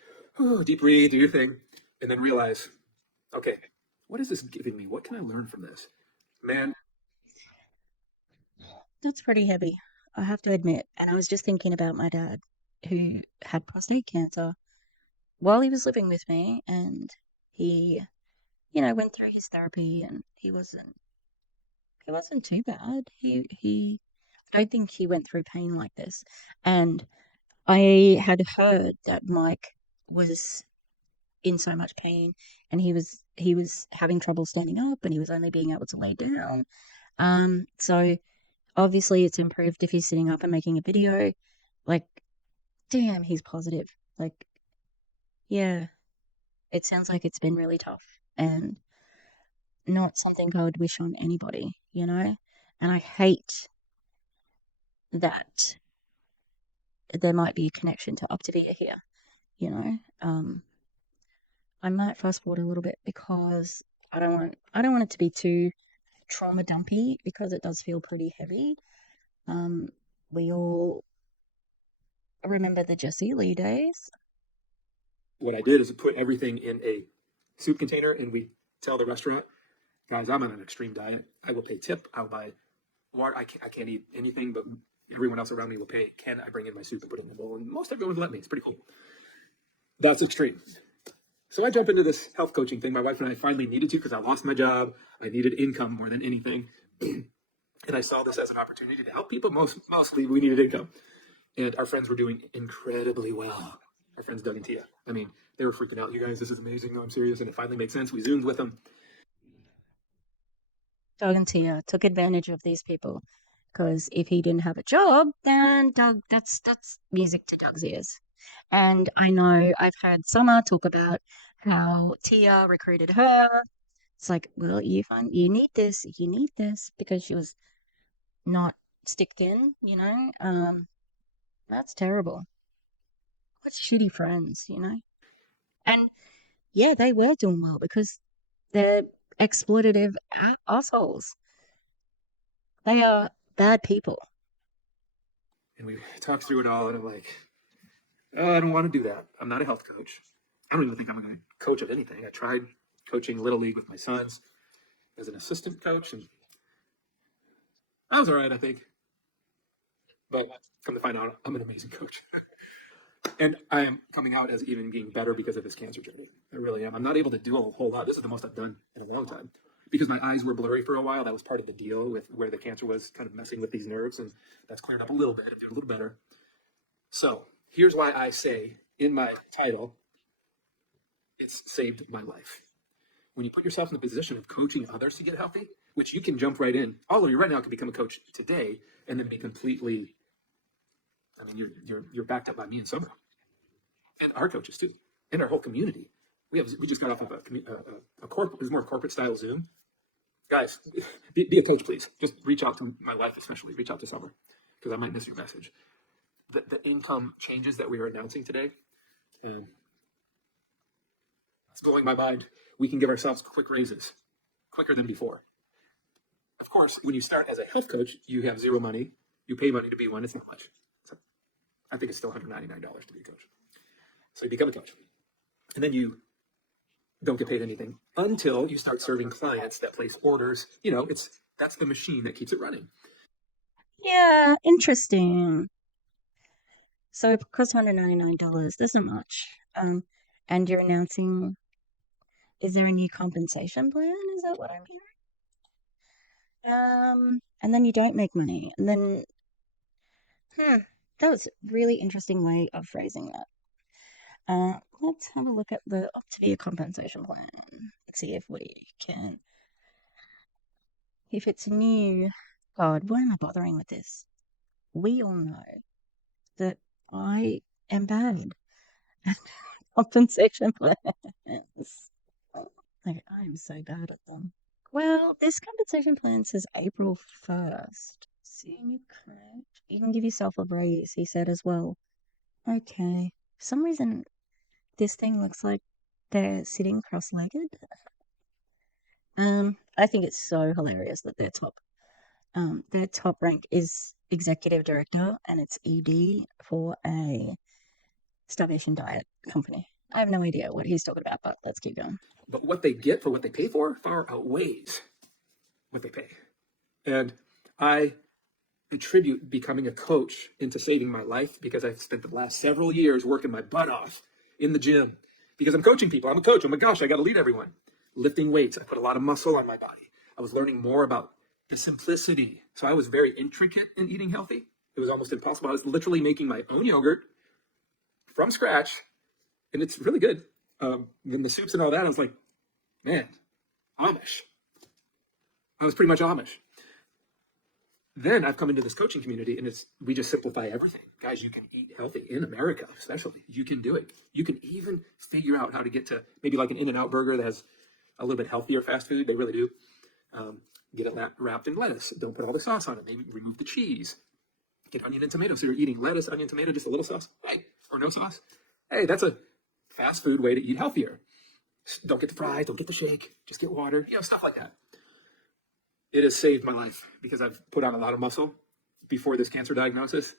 deep breathe, do your thing. And then realize, okay, what is this giving me? What can I learn from this? Man. That's pretty heavy, I have to admit. And I was just thinking about my dad who had prostate cancer while he was living with me, and he, went through his therapy, and he wasn't too bad. I don't think he went through pain like this. And I had heard that Mike was in so much pain, and he was having trouble standing up, and he was only being able to lay down. So obviously it's improved if he's sitting up and making a video. Like, damn, he's positive. Like, yeah, it sounds like it's been really tough and not something I would wish on anybody, And I hate that there might be a connection to Optavia here, I might fast forward a little bit because I don't want it to be too trauma dumpy because it does feel pretty heavy. We all remember the Jessie Lee days. What I did is put everything in a soup container, and we tell the restaurant, guys, I'm on an extreme diet. I will pay tip. I'll buy water. I can't eat anything, but everyone else around me will pay. Can I bring in my soup and put it in the bowl? And most everyone would let me. It's pretty cool. That's extreme. So I jump into this health coaching thing. My wife and I finally needed to because I lost my job. I needed income more than anything. And I saw this as an opportunity to help people. Mostly we needed income. And our friends were doing incredibly well. Our friends Doug and Tia. I mean, they were freaking out. You guys, this is amazing. No, I'm serious. And it finally made sense. We Zoomed with them. Doug and Tia took advantage of these people because if he didn't have a job, then Doug, that's music to Doug's ears. And I know I've heard Summer talk about how Tia recruited her. It's like, well, you need this, because she was not sticked in, That's terrible. What shitty friends, And yeah, they were doing well because they're exploitative assholes. They are bad people. And we talked through it all, and I'm like, I don't want to do that. I'm not a health coach. I don't even think I'm going to coach at anything. I tried coaching Little League with my sons as an assistant coach, and I was all right, I think. But come to find out, I'm an amazing coach. And I am coming out as even being better because of this cancer journey. I really am. I'm not able to do a whole lot. This is the most I've done in a long time. Because my eyes were blurry for a while. That was part of the deal with where the cancer was kind of messing with these nerves. And that's cleared up a little bit. I'm doing a little better. So here's why I say in my title, it's saved my life. When you put yourself in the position of coaching others to get healthy, which you can jump right in. All of you right now can become a coach today and then be completely, I mean, you're backed up by me and Summer. And our coaches too, and our whole community. We just got off of a corporate, it was more corporate style Zoom. Guys, be a coach, please. Just reach out to my wife, especially. Reach out to Summer, because I might miss your message. The income changes that we are announcing today, it's blowing my mind. We can give ourselves quick raises, quicker than before. Of course, when you start as a health coach, you have zero money. You pay money to be one. It's not much. So I think it's still $199 to be a coach. So you become a coach. And then you don't get paid anything until you start serving clients that place orders. You know, that's the machine that keeps it running. Yeah, interesting. So it costs $199. This isn't much. And you're announcing, is there a new compensation plan? Is that what I'm hearing? And then you don't make money. And then, that was a really interesting way of phrasing that. Let's have a look at the Optavia compensation plan. Let's see if it's new. God, why am I bothering with this? We all know that I am bad at compensation plans. Like, I am so bad at them. Well, this compensation plan says April 1st. Senior correct. You can give yourself a raise, he said as well. Okay. For some reason, this thing looks like they're sitting cross-legged. I think it's so hilarious that their top rank is executive director, and it's ED for a starvation diet company. I have no idea what he's talking about, but let's keep going. But what they get for what they pay for far outweighs what they pay. And I attribute becoming a coach into saving my life because I've spent the last several years working my butt off in the gym because I'm coaching people. I'm a coach. Oh my gosh, I got to lead everyone. Lifting weights. I put a lot of muscle on my body. I was learning more about the simplicity. So I was very intricate in eating healthy. It was almost impossible. I was literally making my own yogurt from scratch, and it's really good. Then the soups and all that, I was like, man, Amish. I was pretty much Amish. Then I've come into this coaching community, and we just simplify everything. Guys, you can eat healthy in America, especially. You can do it. You can even figure out how to get to maybe like an In-N-Out burger that has a little bit healthier fast food. They really do. Get it wrapped in lettuce. Don't put all the sauce on it. Maybe remove the cheese. Get onion and tomato. So you're eating lettuce, onion, tomato, just a little sauce. Hey, or no sauce. Hey, that's a fast food way to eat healthier. Don't get the fries. Don't get the shake. Just get water. Stuff like that. It has saved my life because I've put on a lot of muscle before this cancer diagnosis.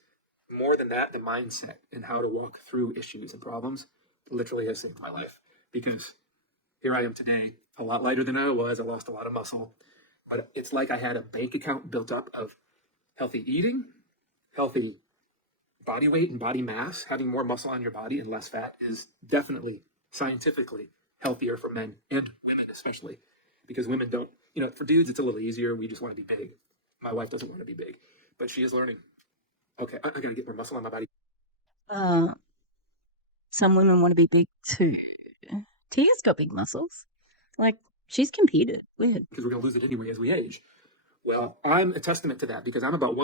More than that, the mindset and how to walk through issues and problems literally has saved my life because here I am today, a lot lighter than I was. I lost a lot of muscle, but it's like I had a bank account built up of healthy eating, healthy body weight and body mass. Having more muscle on your body and less fat is definitely scientifically healthier for men and women, especially because women don't, for dudes, it's a little easier. We just want to be big. My wife doesn't want to be big, but she is learning. Okay, I got to get more muscle on my body. Some women want to be big too. Tia's got big muscles. Like, she's competed. Weird. Because we're going to lose it anyway as we age. Well, I'm a testament to that because I'm about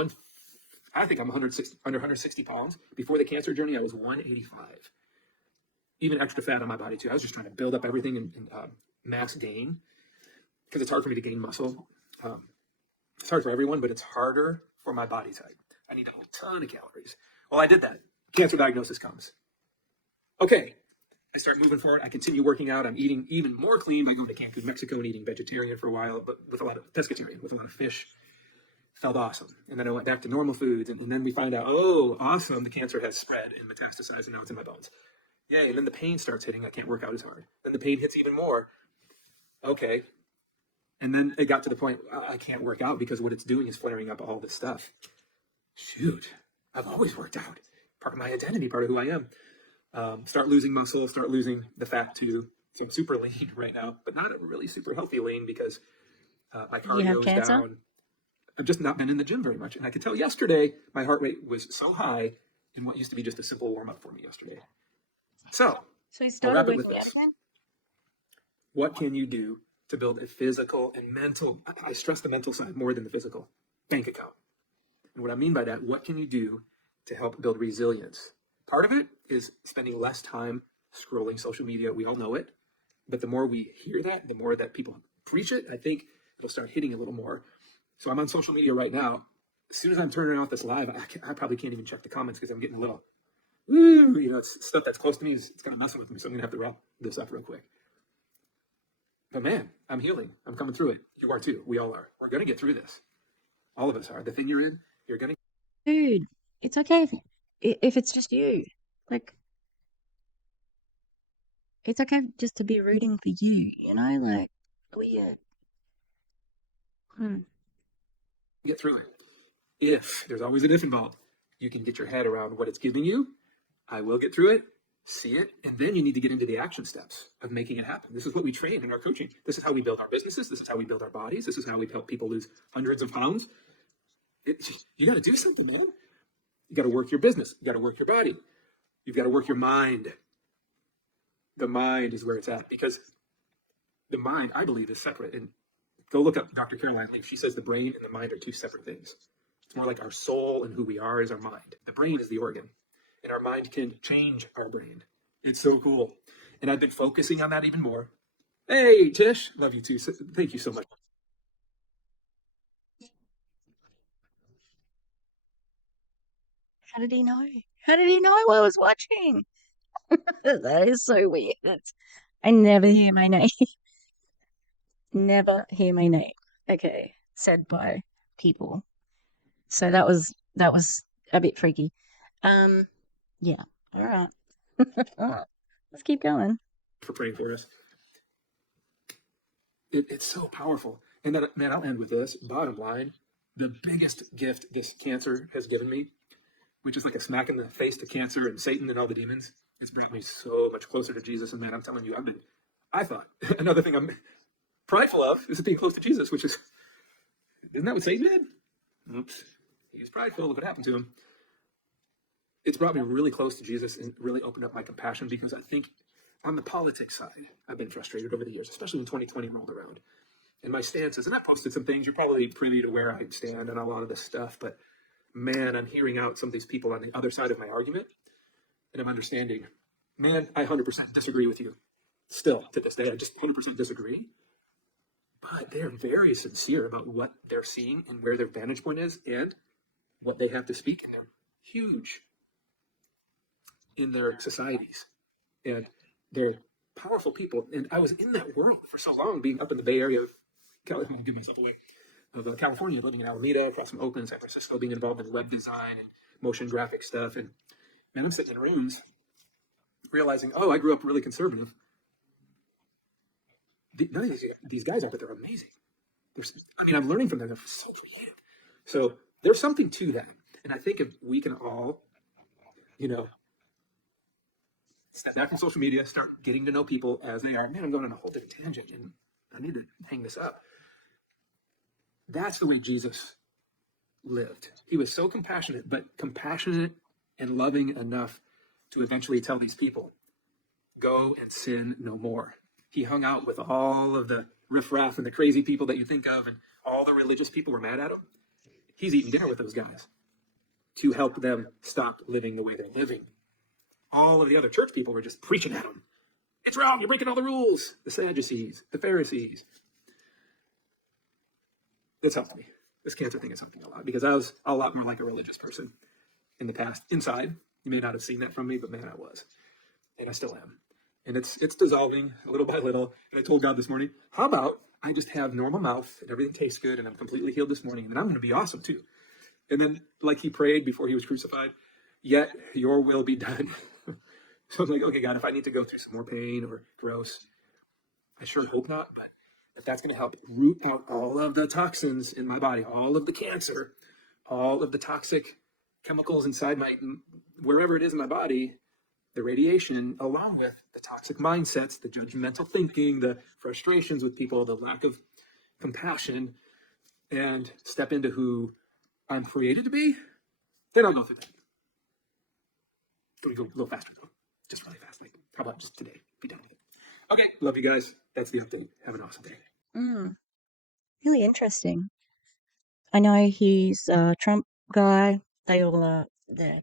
I think I'm under 160 pounds. Before the cancer journey, I was 185. Even extra fat on my body too. I was just trying to build up everything and mass gain because it's hard for me to gain muscle. It's hard for everyone, but it's harder for my body type. I need a whole ton of calories. Well, I did that. Cancer diagnosis comes. Okay, I start moving forward. I continue working out. I'm eating even more clean by going to Cancun, Mexico, and eating vegetarian for a while, but with a lot of pescatarian, with a lot of fish. felt awesome. And then I went back to normal foods. And then we find out, oh, awesome, the cancer has spread and metastasized, and now it's in my bones. Yay. And then the pain starts hitting. I can't work out as hard. Then the pain hits even more. Okay. And then it got to the point, I can't work out because what it's doing is flaring up all this stuff. Shoot, I've always worked out. Part of my identity, part of who I am. Start losing muscle, start losing the fat too. So I'm super lean right now, but not a really super healthy lean because my cardio is down. I've just not been in the gym very much. And I could tell yesterday, my heart rate was so high in what used to be just a simple warm up for me yesterday. So you I'll started wrap it with with this. that? What can you do to build a physical and mental, I stress the mental side more than the physical, bank account? And what I mean by that, what can you do to help build resilience? Part of it is spending less time scrolling social media. We all know it. But the more we hear that, the more that people preach it, I think it'll start hitting a little more. So I'm on social media right now. As soon as I'm turning off this live, I probably can't even check the comments because I'm getting a little, it's stuff that's close to me. It's kind of messing with me. So I'm going to have to wrap this up real quick. But man, I'm healing. I'm coming through it. You are too. We all are. We're going to get through this. All of us are. The thing you're in, you're going to. Dude, it's okay if it's just you. Like, it's okay just to be rooting for you, like, weird. Get through it. If there's always an if involved, you can get your head around what it's giving you. I will get through it, see it, and then you need to get into the action steps of making it happen. This is what we train in our coaching. This is how we build our businesses. This is how we build our bodies. This is how we help people lose hundreds of pounds. You got to do something, man. You got to work your business. You got to work your body. You've got to work your mind. The mind is where it's at, because the mind, I believe, is separate. And go look up Dr. Caroline Leaf. She says the brain and the mind are two separate things. It's more like our soul and who we are is our mind. The brain is the organ, and our mind can change our brain. It's so cool. And I've been focusing on that even more. Hey, Tish, love you too. Thank you so much. How did he know? How did he know I was watching? That is so weird. I never hear my name. Never hear my name. Okay, said by people. So that was a bit freaky. Yeah. All right. All right. Let's keep going. For praying for us. It's so powerful. And then, man, I'll end with this. Bottom line, the biggest gift this cancer has given me, which is like a smack in the face to cancer and Satan and all the demons, it's brought me so much closer to Jesus. And man, I'm telling you, I thought, another thing I'm prideful of is being close to Jesus, which is, isn't that what Satan did? Oops. He was prideful. Look what happened to him. It's brought me really close to Jesus and really opened up my compassion, because I think on the politics side, I've been frustrated over the years, especially when 2020 rolled around. And my stances, and I posted some things, you're probably privy to where I stand on a lot of this stuff, but man, I'm hearing out some of these people on the other side of my argument, and I'm understanding, man, I 100% disagree with you. Still, to this day, I just 100% disagree. But they're very sincere about what they're seeing and where their vantage point is and what they have to speak. And they're huge in their societies. And they're powerful people. And I was in that world for so long, being up in the Bay Area of California, give myself away, of California, living in Alameda, across from Oakland, San Francisco, being involved in web design and motion graphic stuff. And man, I'm sitting in rooms realizing, oh, I grew up really conservative. None of these guys out there, they're amazing. I'm learning from them. They're so creative. So there's something to that. And I think if we can all, step back from social media, start getting to know people as they are. Man, I'm going on a whole different tangent, and I need to hang this up. That's the way Jesus lived. He was so compassionate, but compassionate and loving enough to eventually tell these people, go and sin no more. He hung out with all of the riffraff and the crazy people that you think of, and all the religious people were mad at him. He's eating dinner with those guys to help them stop living the way they're living. All of the other church people were just preaching at him. It's wrong. You're breaking all the rules. The Sadducees, the Pharisees. That's helped me. This cancer thing has helped me a lot, because I was a lot more like a religious person in the past. Inside, you may not have seen that from me, but man, I was. And I still am. And it's dissolving little by little. And I told God this morning, how about I just have normal mouth and everything tastes good and I'm completely healed this morning and then I'm going to be awesome too. And then, like he prayed before he was crucified, yet your will be done. So I'm like, okay, God, if I need to go through some more pain or gross, I sure hope not, but if that's going to help root out all of the toxins in my body, all of the cancer, all of the toxic chemicals inside my, wherever it is in my body, the radiation, along with the toxic mindsets, the judgmental thinking, the frustrations with people, the lack of compassion, and step into who I'm created to be, then I'll go through that. Can we go a little faster though? Just really fast. Like, how about just today? Be done with it. Okay, love you guys. That's the update. Have an awesome day. Really interesting. I know he's a Trump guy. They all are there.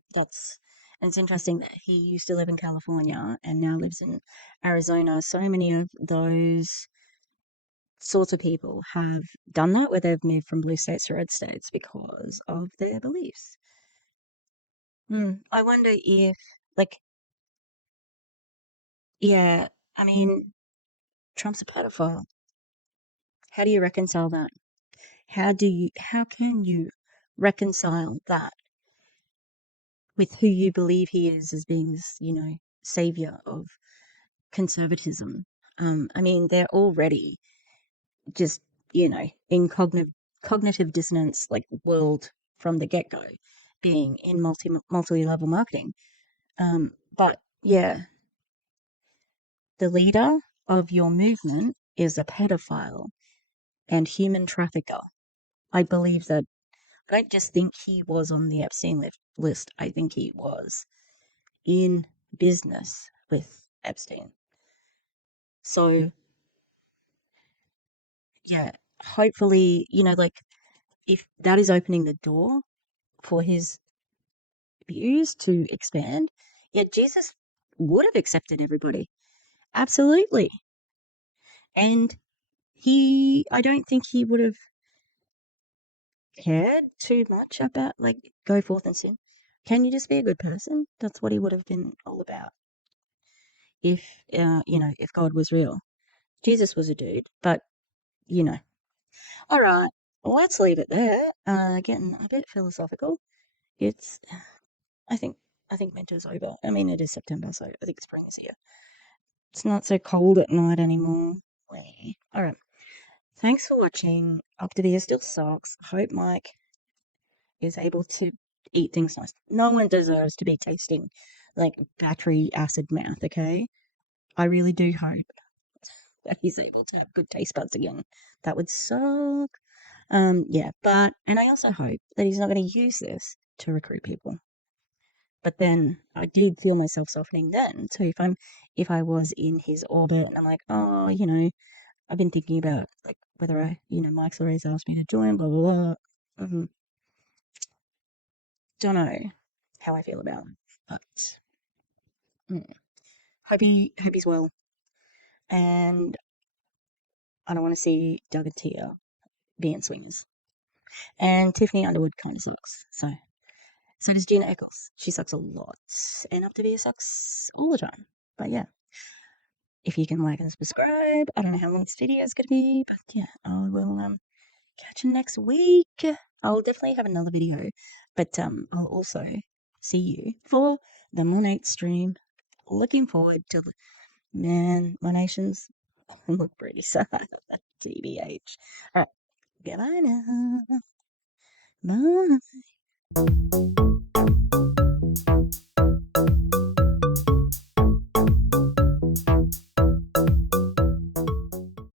And it's interesting that he used to live in California and now lives in Arizona. So many of those sorts of people have done that, where they've moved from blue states to red states because of their beliefs. I wonder if, like, yeah, I mean, Trump's a pedophile. How do you reconcile that? How can you reconcile that with who you believe he is as being this, savior of conservatism? I mean, they're already just, in cognitive dissonance, like world from the get-go, being in multi-level marketing. But yeah, the leader of your movement is a pedophile and human trafficker. I believe that. I don't just think he was on the Epstein list. I think he was in business with Epstein. So, yeah, hopefully, like, if that is opening the door for his views to expand, yeah, Jesus would have accepted everybody. Absolutely. And I don't think he would have cared too much about, like, go forth and sin. Can you just be a good person? That's what he would have been all about. If, if God was real. Jesus was a dude, but, All right, let's leave it there. Getting a bit philosophical. It's, I think, winter's over. I mean, it is September, so I think spring is here. It's not so cold at night anymore. All right. Thanks for watching. Optavia still sucks. Hope Mike is able to eat things nice. No one deserves to be tasting like battery acid mouth, okay? I really do hope that he's able to have good taste buds again. That would suck. Yeah, and I also hope that he's not going to use this to recruit people. But then I did feel myself softening then. So if I was in his orbit and I'm like, oh, I've been thinking about like whether Mike's always asked me to join, blah blah blah. Don't know how I feel about him, but hope he's well. And I don't want to see Doug and Tia being swingers. And Tiffany Underwood kind of sucks. So does Gina Eccles. She sucks a lot. And Optavia sucks all the time. But yeah. If you can like and subscribe. I don't know how long this video is going to be. But yeah, I will catch you next week. I'll definitely have another video. But I'll also see you for the Monate stream. Looking forward to man, my nations look pretty sad. TBH. Alright. Goodbye now. Bye.